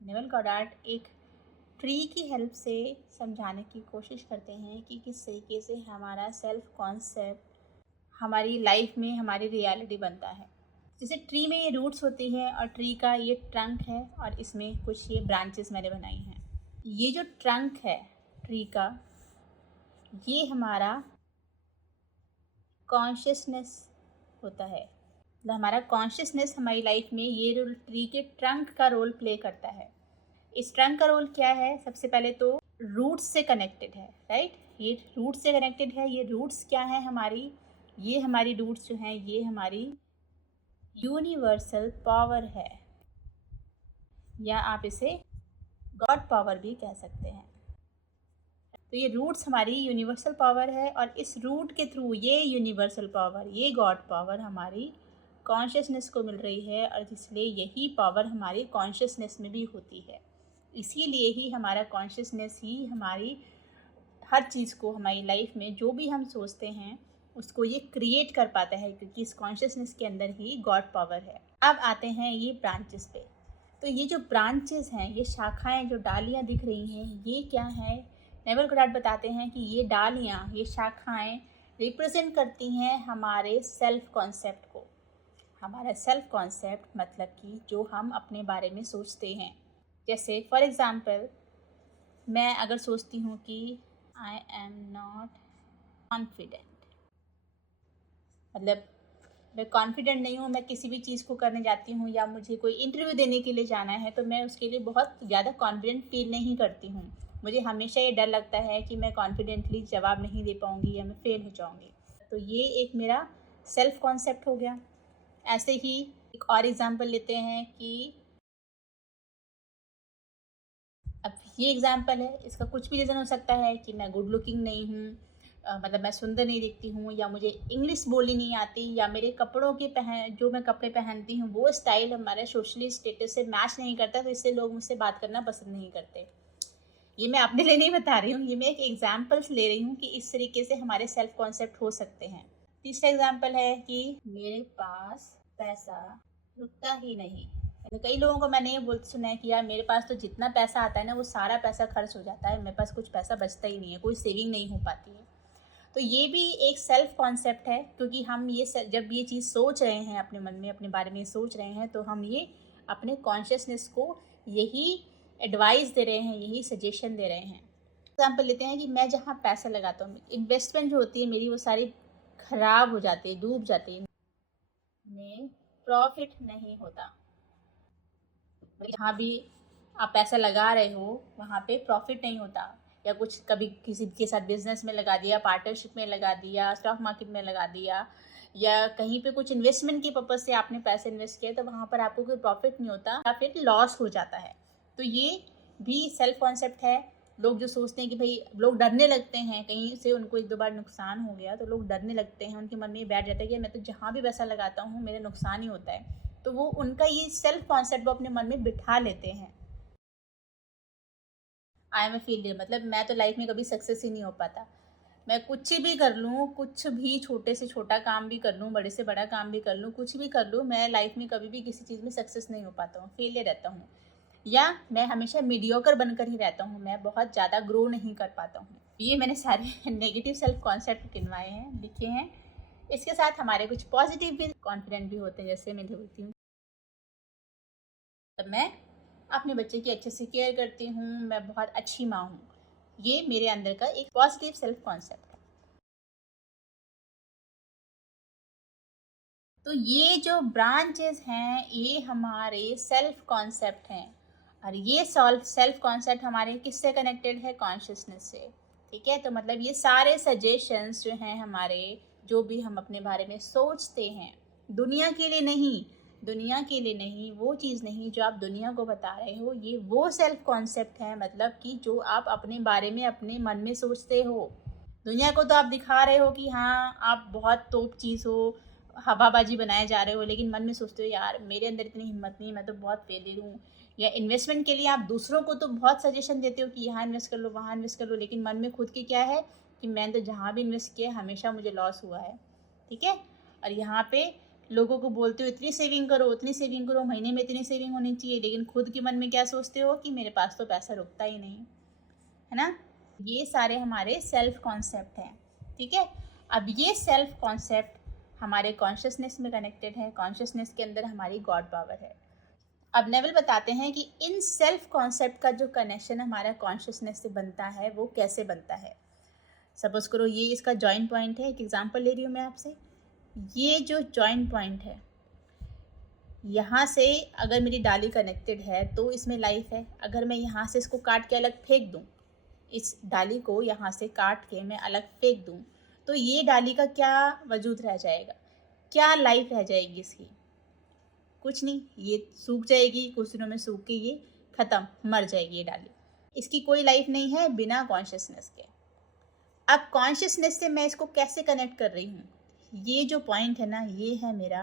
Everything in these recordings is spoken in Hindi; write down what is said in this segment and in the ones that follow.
नेवल गॉडार्ड एक ट्री की हेल्प से समझाने की कोशिश करते हैं कि किस तरीके से हमारा सेल्फ कॉन्सेप्ट हमारी लाइफ में हमारी रियलिटी बनता है। जैसे ट्री में ये रूट्स होती है और ट्री का ये ट्रंक है और इसमें कुछ ये ब्रांचेस मैंने बनाई हैं। ये जो ट्रंक है ट्री का, ये हमारा कॉन्शियसनेस होता है। मतलब हमारा कॉन्शियसनेस हमारी लाइफ में ये रोल ट्री के ट्रंक का रोल प्ले करता है। इस ट्रंक का रोल क्या है? सबसे पहले तो रूट्स से कनेक्टेड है, राइट। ये रूट्स से कनेक्टेड है। ये रूट्स क्या है हमारी? ये हमारी रूट्स जो हैं ये हमारी यूनिवर्सल पावर है, या आप इसे गॉड पावर भी कह सकते हैं। तो ये रूट्स हमारी यूनिवर्सल पावर है और इस रूट के थ्रू ये यूनिवर्सल पावर, ये गॉड पावर हमारी कॉन्शियसनेस को मिल रही है और इसलिए यही पावर हमारी कॉन्शियसनेस में भी होती है। इसीलिए ही हमारा कॉन्शियसनेस ही हमारी हर चीज़ को, हमारी लाइफ में जो भी हम सोचते हैं उसको ये क्रिएट कर पाता है, क्योंकि इस कॉन्शियसनेस के अंदर ही गॉड पावर है। अब आते हैं ये ब्रांचेस पे। तो ये जो ब्रांचेस हैं, ये शाखाएं, जो डालियाँ दिख रही हैं, ये क्या है? नेवल गॉडार्ड बताते हैं कि ये डालियाँ, ये शाखाएं रिप्रेजेंट करती हैं हमारे सेल्फ कॉन्सेप्ट को। हमारा सेल्फ कॉन्सेप्ट मतलब कि जो हम अपने बारे में सोचते हैं। जैसे फॉर एग्ज़ाम्पल, मैं अगर सोचती हूँ कि आई एम नॉट कॉन्फिडेंट, मतलब मैं कॉन्फिडेंट नहीं हूँ, मैं किसी भी चीज़ को करने जाती हूँ या मुझे कोई इंटरव्यू देने के लिए जाना है तो मैं उसके लिए बहुत ज़्यादा कॉन्फिडेंट फील नहीं करती हूँ। मुझे हमेशा ये डर लगता है कि मैं कॉन्फिडेंटली जवाब नहीं दे पाऊँगी या मैं फेल हो जाऊँगी। तो ये एक मेरा सेल्फ कॉन्सेप्ट हो गया। ऐसे ही एक और एग्ज़ाम्पल लेते हैं कि अब ये एग्ज़ाम्पल है, इसका कुछ भी रीज़न हो सकता है कि मैं गुड लुकिंग नहीं हूँ, मतलब मैं सुंदर नहीं दिखती हूँ, या मुझे इंग्लिश बोलनी नहीं आती, या मेरे कपड़ों के जो मैं कपड़े पहनती हूँ वो स्टाइल हमारे सोशली स्टेटस से मैच नहीं करता, तो इससे लोग मुझसे बात करना पसंद नहीं करते। ये मैं अपने लिए नहीं बता रही हूँ, ये मैं एक एग्जाम्पल्स ले रही हूँ कि इस तरीके से हमारे सेल्फ कॉन्सेप्ट हो सकते हैं। तीसरा एग्जाम्पल है कि मेरे पास पैसा रुकता ही नहीं। कई लोगों को मैंने ये बोलते सुना है कि यार मेरे पास तो जितना पैसा आता है ना वो सारा पैसा खर्च हो जाता है, मेरे पास कुछ पैसा बचता ही नहीं है, कोई सेविंग नहीं हो पाती है। तो ये भी एक सेल्फ कॉन्सेप्ट है, क्योंकि हम जब ये चीज़ सोच रहे हैं अपने मन में, अपने बारे में सोच रहे हैं, तो हम ये अपने कॉन्शियसनेस को यही एडवाइस दे रहे हैं, यही सजेशन दे रहे हैं। एग्जाम्पल लेते हैं कि मैं जहाँ पैसा लगाता हूँ, इन्वेस्टमेंट जो होती है मेरी, वो सारी खराब हो जाती है, डूब जाती है, में प्रॉफिट नहीं होता। जहाँ भी आप पैसा लगा रहे हो वहाँ पे प्रॉफिट नहीं होता, या कुछ कभी किसी के साथ बिजनेस में लगा दिया, पार्टनरशिप में लगा दिया, स्टॉक मार्केट में लगा दिया, या कहीं पे कुछ इन्वेस्टमेंट की पर्पज़ से आपने पैसे इन्वेस्ट किए, तो वहाँ पर आपको कोई प्रॉफिट नहीं होता या फिर लॉस हो जाता है। तो ये भी सेल्फ कॉन्सेप्ट है। लोग जो सोचते हैं कि भाई, लोग डरने लगते हैं, कहीं से उनको एक दो बार नुकसान हो गया तो लोग डरने लगते हैं, उनके मन में ये बैठ जाता है कि मैं तो जहाँ भी पैसा लगाता हूँ मेरा नुकसान ही होता है। तो वो उनका ये सेल्फ कॉन्सेप्ट वो अपने मन में बिठा लेते हैं। आई एम ए फेलियर, मतलब मैं तो लाइफ में कभी सक्सेस ही नहीं हो पाता। मैं कुछ भी कर लूँ, कुछ भी छोटे से छोटा काम भी कर लूँ, बड़े से बड़ा काम भी कर लूँ, कुछ भी कर लूँ, मैं लाइफ में कभी भी किसी चीज़ में सक्सेस नहीं हो पाता हूँ, फेलियर रहता हूँ, या मैं हमेशा मीडियोकर बनकर ही रहता हूँ, मैं बहुत ज़्यादा ग्रो नहीं कर पाता हूँ। ये मैंने सारे नेगेटिव सेल्फ कॉन्सेप्ट गिनवाए हैं, लिखे हैं। इसके साथ हमारे कुछ पॉजिटिव भी, कॉन्फिडेंट भी होते हैं। जैसे मैं बोलती हूँ, तब मैं अपने बच्चे की अच्छे से केयर करती हूँ, मैं बहुत अच्छी माँ हूँ। ये मेरे अंदर का एक पॉजिटिव सेल्फ कॉन्सेप्ट है। तो ये जो ब्रांचेस हैं ये हमारे सेल्फ कॉन्सेप्ट हैं, और ये सेल्फ कॉन्सेप्ट हमारे किससे कनेक्टेड है? कॉन्शियसनेस से। ठीक है, तो मतलब ये सारे सजेशंस जो हैं हमारे, जो भी हम अपने बारे में सोचते हैं, दुनिया के लिए नहीं, दुनिया के लिए नहीं, वो चीज़ नहीं जो आप दुनिया को बता रहे हो, ये वो सेल्फ कॉन्सेप्ट है, मतलब कि जो आप अपने बारे में अपने मन में सोचते हो। दुनिया को तो आप दिखा रहे हो कि हाँ आप बहुत तोप चीज़ हो, हवाबाजी बनाए जा रहे हो, लेकिन मन में सोचते हो यार मेरे अंदर इतनी हिम्मत नहीं, मैं तो बहुत फेलियर हूँ। या इन्वेस्टमेंट के लिए आप दूसरों को तो बहुत सजेशन देते हो कि यहाँ इन्वेस्ट कर लो, वहाँ इन्वेस्ट कर लो, लेकिन मन में खुद की क्या है कि मैंने तो जहाँ भी इन्वेस्ट किया हमेशा मुझे लॉस हुआ है। ठीक है, और यहाँ पे लोगों को बोलते हो इतनी सेविंग करो, उतनी सेविंग करो, महीने में इतनी सेविंग होनी चाहिए, लेकिन खुद के मन में क्या सोचते हो कि मेरे पास तो पैसा रुकता ही नहीं, है ना। ये सारे हमारे सेल्फ कॉन्सेप्ट हैं, ठीक है। अब ये सेल्फ कॉन्सेप्ट हमारे कॉन्शियसनेस में कनेक्टेड है, कॉन्शियसनेस के अंदर हमारी गॉड पावर है। अब नेवल बताते हैं कि इन सेल्फ कॉन्सेप्ट का जो कनेक्शन हमारा कॉन्शियसनेस से बनता है वो कैसे बनता है। सपोज करो ये इसका जॉइंट पॉइंट है, एक एग्जांपल ले रही हूँ मैं आपसे। ये जो जॉइंट पॉइंट है, यहाँ से अगर मेरी डाली कनेक्टेड है तो इसमें लाइफ है। अगर मैं यहाँ से इसको काट के अलग फेंक दूँ, इस डाली को यहाँ से काट के मैं अलग फेंक दूँ, तो ये डाली का क्या वजूद रह जाएगा, क्या लाइफ रह जाएगी इसकी? कुछ नहीं, ये सूख जाएगी, कुछ दिनों में सूख के ये ख़त्म, मर जाएगी ये डाली। इसकी कोई लाइफ नहीं है बिना कॉन्शियसनेस के। अब कॉन्शियसनेस से मैं इसको कैसे कनेक्ट कर रही हूँ, ये जो पॉइंट है ना, ये है मेरा।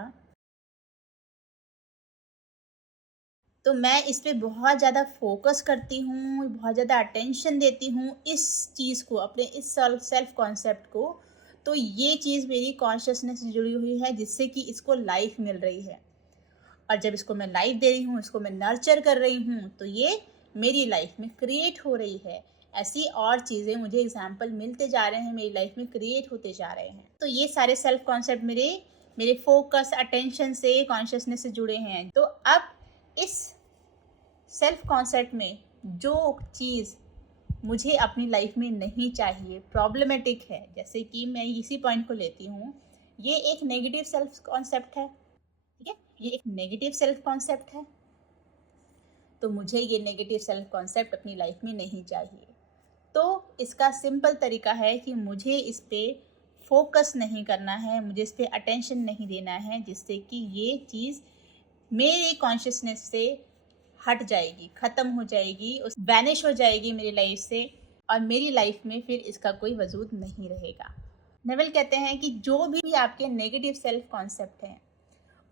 तो मैं इस पर बहुत ज़्यादा फोकस करती हूँ, बहुत ज़्यादा अटेंशन देती हूँ इस चीज़ को, अपने इस सेल्फ कॉन्सेप्ट को। तो ये चीज़ मेरी कॉन्शियसनेस से जुड़ी हुई है, जिससे कि इसको लाइफ मिल रही है। और जब इसको मैं लाइफ दे रही हूँ, इसको मैं नर्चर कर रही हूँ, तो ये मेरी लाइफ में क्रिएट हो रही है। ऐसी और चीज़ें मुझे एग्जाम्पल मिलते जा रहे हैं, मेरी लाइफ में क्रिएट होते जा रहे हैं। तो ये सारे सेल्फ कॉन्सेप्ट मेरे फोकस, अटेंशन से, कॉन्शियसनेस से जुड़े हैं। तो अब इस सेल्फ कॉन्सेप्ट में जो चीज़ मुझे अपनी लाइफ में नहीं चाहिए, प्रॉब्लमेटिक है, जैसे कि मैं इसी पॉइंट को लेती हूँ, ये एक नेगेटिव सेल्फ कॉन्सेप्ट है, ठीक है। ये एक नेगेटिव सेल्फ कॉन्सेप्ट है, तो मुझे ये नेगेटिव सेल्फ कॉन्सेप्ट अपनी लाइफ में नहीं चाहिए। तो इसका सिंपल तरीका है कि मुझे इस पर फोकस नहीं करना है, मुझे इस पर अटेंशन नहीं देना है, जिससे कि ये चीज़ मेरे कॉन्शियसनेस से हट जाएगी, ख़त्म हो जाएगी, उस वैनिश हो जाएगी मेरी लाइफ से, और मेरी लाइफ में फिर इसका कोई वजूद नहीं रहेगा। नेवल कहते हैं कि जो भी आपके नेगेटिव सेल्फ कॉन्सेप्ट हैं,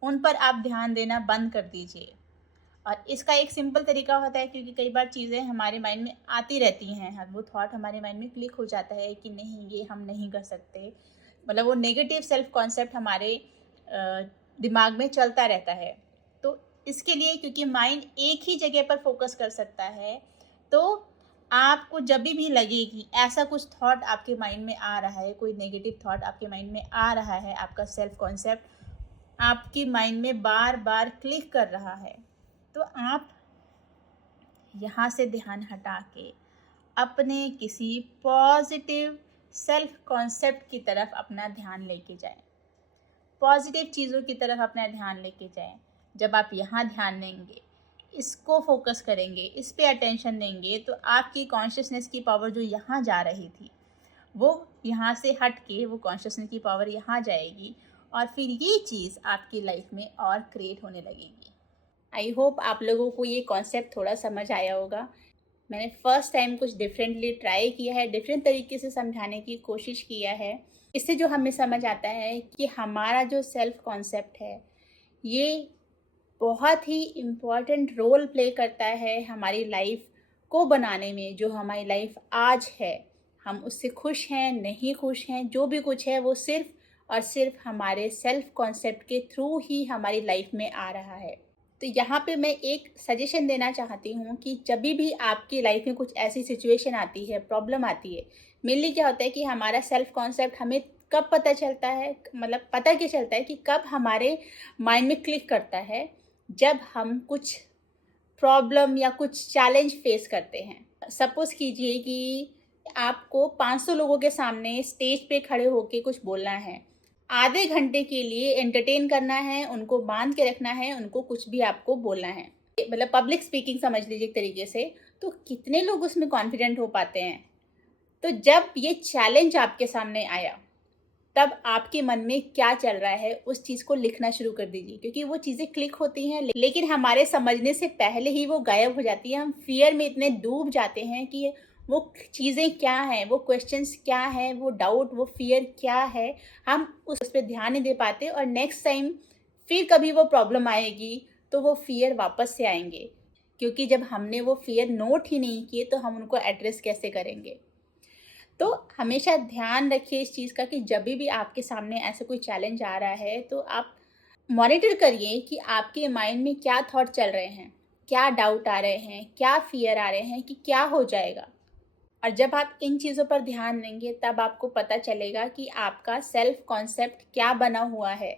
उन पर आप ध्यान देना बंद कर दीजिए। और इसका एक सिंपल तरीका होता है, क्योंकि कई बार चीज़ें हमारे माइंड में आती रहती हैं, वो थॉट हमारे माइंड में क्लिक हो जाता है कि नहीं, ये हम नहीं कर सकते, मतलब वो नेगेटिव सेल्फ कॉन्सेप्ट हमारे दिमाग में चलता रहता है। तो इसके लिए, क्योंकि माइंड एक ही जगह पर फोकस कर सकता है, तो आपको जब भी लगे कि ऐसा कुछ थॉट आपके माइंड में आ रहा है, कोई नेगेटिव थॉट आपके माइंड में आ रहा है, आपका सेल्फ कॉन्सेप्ट आपके माइंड में बार बार क्लिक कर रहा है, तो आप यहाँ से ध्यान हटा के अपने किसी पॉजिटिव सेल्फ कॉन्सेप्ट की तरफ अपना ध्यान लेके जाएं, पॉजिटिव चीज़ों की तरफ अपना ध्यान लेके जाएं। जब आप यहाँ ध्यान देंगे, इसको फोकस करेंगे, इस पे अटेंशन देंगे, तो आपकी कॉन्शियसनेस की पावर जो यहाँ जा रही थी, वो यहाँ से हट के वो कॉन्शियसनेस की पावर यहाँ जाएगी, और फिर ये चीज़ आपकी लाइफ में और क्रिएट होने लगेगी। आई होप आप लोगों को ये कॉन्सेप्ट थोड़ा समझ आया होगा। मैंने फर्स्ट टाइम कुछ डिफरेंटली ट्राई किया है, डिफरेंट तरीके से समझाने की कोशिश किया है। इससे जो हमें समझ आता है कि हमारा जो सेल्फ कॉन्सेप्ट है, ये बहुत ही इम्पॉर्टेंट रोल प्ले करता है हमारी लाइफ को बनाने में। जो हमारी लाइफ आज है, हम उससे खुश हैं, नहीं खुश हैं, जो भी कुछ है, वो सिर्फ और सिर्फ हमारे सेल्फ कॉन्सेप्ट के थ्रू ही हमारी लाइफ में आ रहा है। तो यहाँ पे मैं एक सजेशन देना चाहती हूँ कि जब भी आपकी लाइफ में कुछ ऐसी सिचुएशन आती है, प्रॉब्लम आती है, मेनली क्या होता है कि हमारा सेल्फ कॉन्सेप्ट हमें कब पता चलता है, मतलब पता क्या चलता है कि कब हमारे माइंड में क्लिक करता है, जब हम कुछ प्रॉब्लम या कुछ चैलेंज फेस करते हैं। सपोज कीजिए कि आपको 500 लोगों के सामने स्टेज पे खड़े होके कुछ बोलना है, आधे घंटे के लिए एंटरटेन करना है, उनको बांध के रखना है, उनको कुछ भी आपको बोलना है, मतलब पब्लिक स्पीकिंग समझ लीजिए एक तरीके से। तो कितने लोग उसमें कॉन्फिडेंट हो पाते हैं? तो जब ये चैलेंज आपके सामने आया, तब आपके मन में क्या चल रहा है, उस चीज़ को लिखना शुरू कर दीजिए, क्योंकि वो चीज़ें क्लिक होती हैं, लेकिन हमारे समझने से पहले ही वो गायब हो जाती है। हम फियर में इतने डूब जाते हैं कि वो चीज़ें क्या हैं, वो क्वेश्चंस क्या हैं, वो डाउट, वो फियर क्या है, हम उस पर ध्यान नहीं दे पाते। और नेक्स्ट टाइम फिर कभी वो प्रॉब्लम आएगी तो वो फियर वापस से आएंगे, क्योंकि जब हमने वो फियर नोट ही नहीं किए तो हम उनको एड्रेस कैसे करेंगे। तो हमेशा ध्यान रखिए इस चीज़ का कि जब भी आपके सामने ऐसा कोई चैलेंज आ रहा है, तो आप मॉनिटर करिए कि आपके माइंड में क्या थॉट चल रहे हैं, क्या डाउट आ रहे हैं, क्या फियर आ रहे हैं कि क्या हो जाएगा। और जब आप इन चीज़ों पर ध्यान देंगे तब आपको पता चलेगा कि आपका सेल्फ कॉन्सेप्ट क्या बना हुआ है।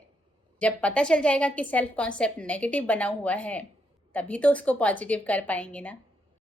जब पता चल जाएगा कि सेल्फ कॉन्सेप्ट नेगेटिव बना हुआ है, तभी तो उसको पॉजिटिव कर पाएंगे ना।